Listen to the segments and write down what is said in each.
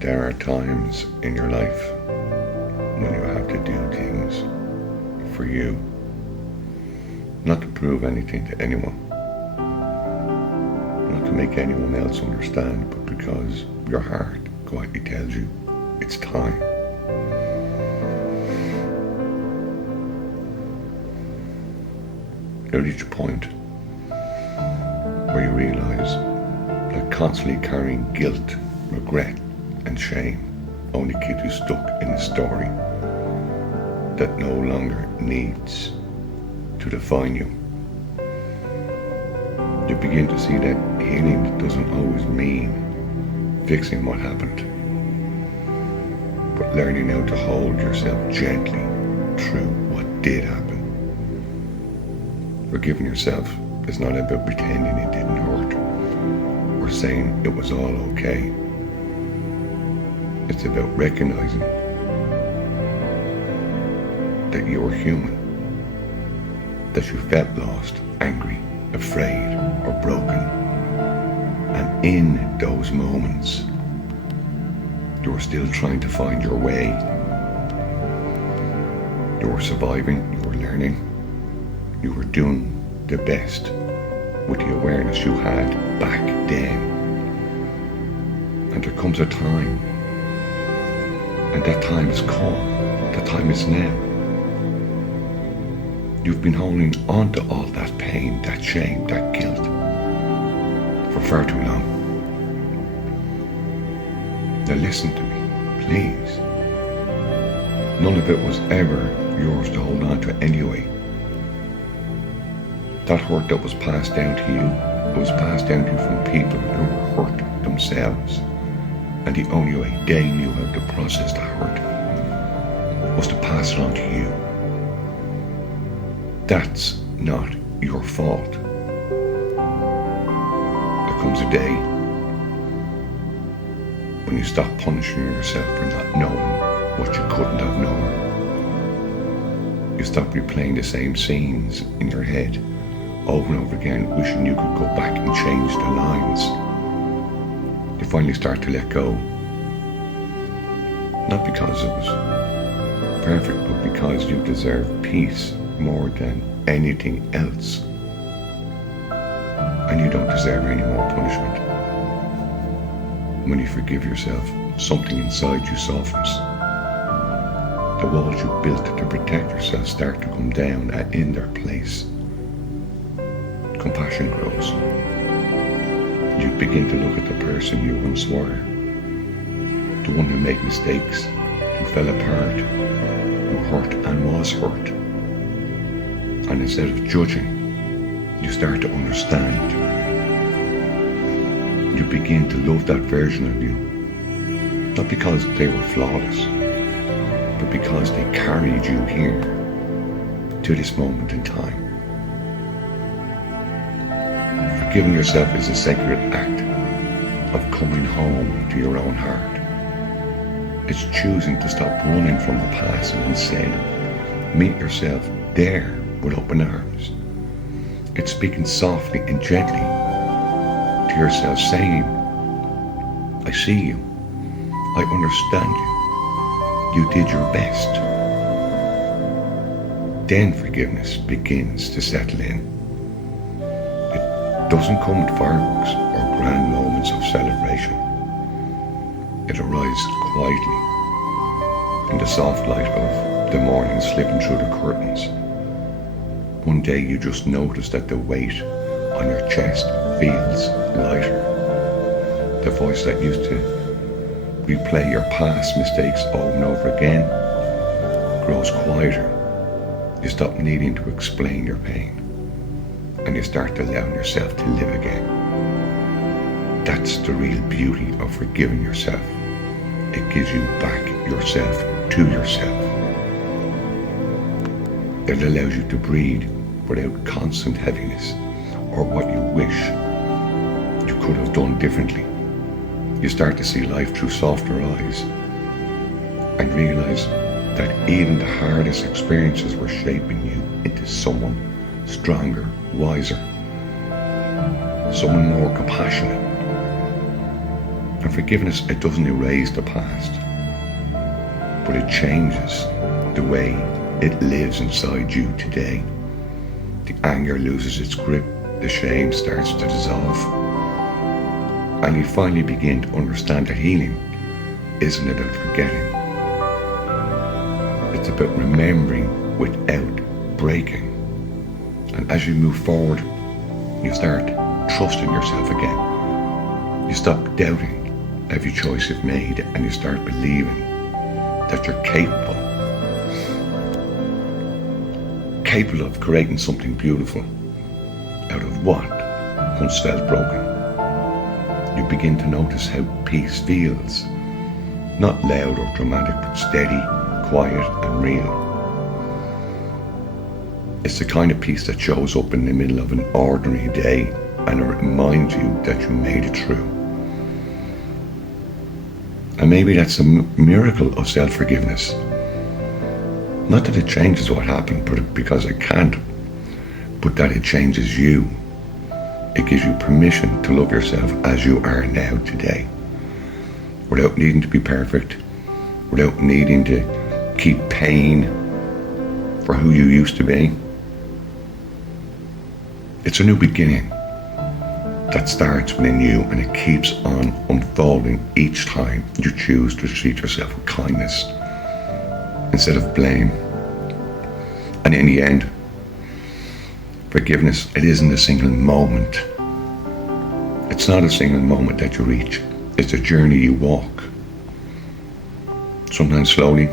There are times in your life when you have to do things for you, not to prove anything to anyone, not to make anyone else understand, but because your heart quietly tells you it's time. You reach a point where you realise that constantly carrying guilt, regret and shame only keeps you stuck in a story that no longer needs to define you. You begin to see that healing doesn't always mean fixing what happened, but learning how to hold yourself gently through what did happen. Forgiving yourself is not about pretending it didn't hurt or saying it was all okay. It's about recognizing that you are human, that you felt lost, angry, afraid, or broken. And in those moments, you are still trying to find your way. You were surviving, you were learning, you were doing the best with the awareness you had back then. And there comes a time, and that time is come, the time is now. You've been holding on to all that pain, that shame, that guilt for far too long. Now listen to me, please. None of it was ever yours to hold on to anyway. That hurt that was passed down to you, it was passed down to you from people who were hurt themselves. And the only way they knew how to process that hurt was to pass it on to you. That's not your fault. There comes a day when you stop punishing yourself for not knowing what you couldn't have known. You stop replaying the same scenes in your head over and over again, wishing you could go back and change the lines. You finally start to let go. Not because it was perfect, but because you deserve peace more than anything else. And you don't deserve any more punishment. When you forgive yourself, something inside you softens. The walls you built to protect yourself start to come down and in their place. Compassion grows. You begin to look at the person you once were, the one who made mistakes, who fell apart, who hurt and was hurt. And instead of judging, you start to understand. You begin to love that version of you, not because they were flawless, but because they carried you here to this moment in time. Forgiving yourself is a sacred act of coming home to your own heart. It's choosing to stop running from the past and instead meet yourself there with open arms. It's speaking softly and gently to yourself, saying, I see you, I understand you, you did your best. Then forgiveness begins to settle in. It doesn't come with fireworks or grand moments of celebration. It arrives quietly in the soft light of the morning slipping through the curtains. One day you just notice that the weight on your chest feels lighter. The voice that used to replay your past mistakes over and over again grows quieter. You stop needing to explain your pain, and you start allowing yourself to live again. That's the real beauty of forgiving yourself. It gives you back yourself to yourself. It allows you to breathe without constant heaviness or what you wish you could have done differently. You start to see life through softer eyes and realize that even the hardest experiences were shaping you into someone stronger, wiser, someone more compassionate. And forgiveness, it doesn't erase the past, but it changes the way it lives inside you today. The anger loses its grip, the shame starts to dissolve, and you finally begin to understand that healing isn't about forgetting. It's about remembering without breaking. And as you move forward, you start trusting yourself again. You stop doubting every choice you've made, and you start believing that you're capable of creating something beautiful out of what once felt broken. You begin to notice how peace feels, not loud or dramatic, but steady, quiet and real. It's the kind of peace that shows up in the middle of an ordinary day, and it reminds you that you made it through. And maybe that's a miracle of self-forgiveness. Not that it changes what happened, but because it can't, but that it changes you. It gives you permission to love yourself as you are now today, without needing to be perfect, without needing to keep paying for who you used to be. It's a new beginning that starts within you, and it keeps on unfolding each time you choose to treat yourself with kindness instead of blame. And in the end, forgiveness, it isn't a single moment. It's not a single moment that you reach. It's a journey you walk. Sometimes slowly,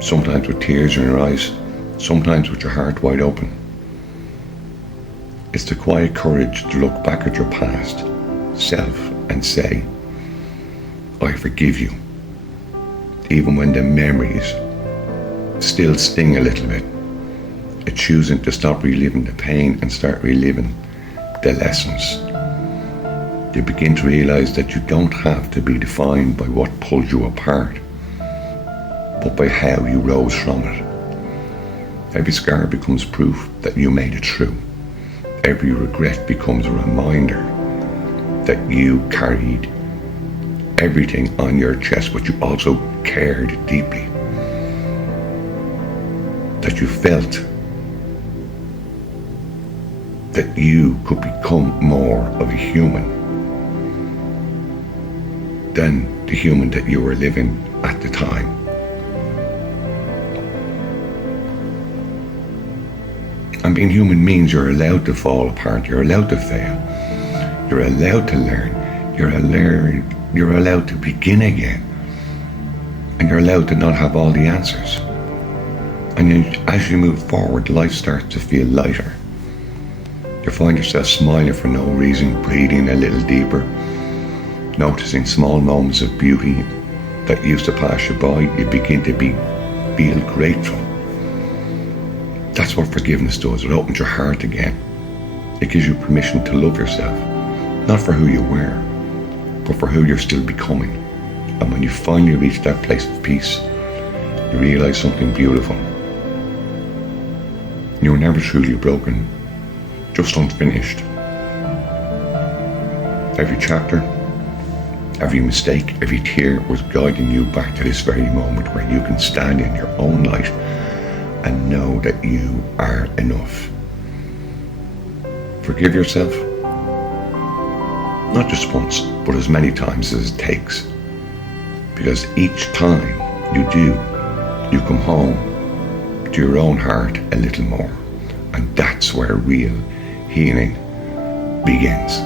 sometimes with tears in your eyes, sometimes with your heart wide open. It's the quiet courage to look back at your past self and say, I forgive you, even when the memories still sting a little bit. It's choosing to stop reliving the pain and start reliving the lessons. You begin to realize that you don't have to be defined by what pulled you apart, but by how you rose from it. Every scar becomes proof that you made it through. Every regret becomes a reminder that you carried everything on your chest, but you also cared deeply. That you felt that you could become more of a human than the human that you were living at the time. And being human means you're allowed to fall apart, you're allowed to fail, you're allowed to learn, you're allowed to begin again, and you're allowed to not have all the answers. And as you move forward, life starts to feel lighter. You find yourself smiling for no reason, breathing a little deeper, noticing small moments of beauty that used to pass you by. You begin to feel grateful. That's what forgiveness does. It opens your heart again. It gives you permission to love yourself, not for who you were, but for who you're still becoming. And when you finally reach that place of peace, you realize something beautiful. You were never truly broken, just unfinished. Every chapter, every mistake, every tear was guiding you back to this very moment where you can stand in your own light and know that you are enough. Forgive yourself, not just once, but as many times as it takes. Because each time you do, you come home to your own heart a little more. And that's where real healing begins.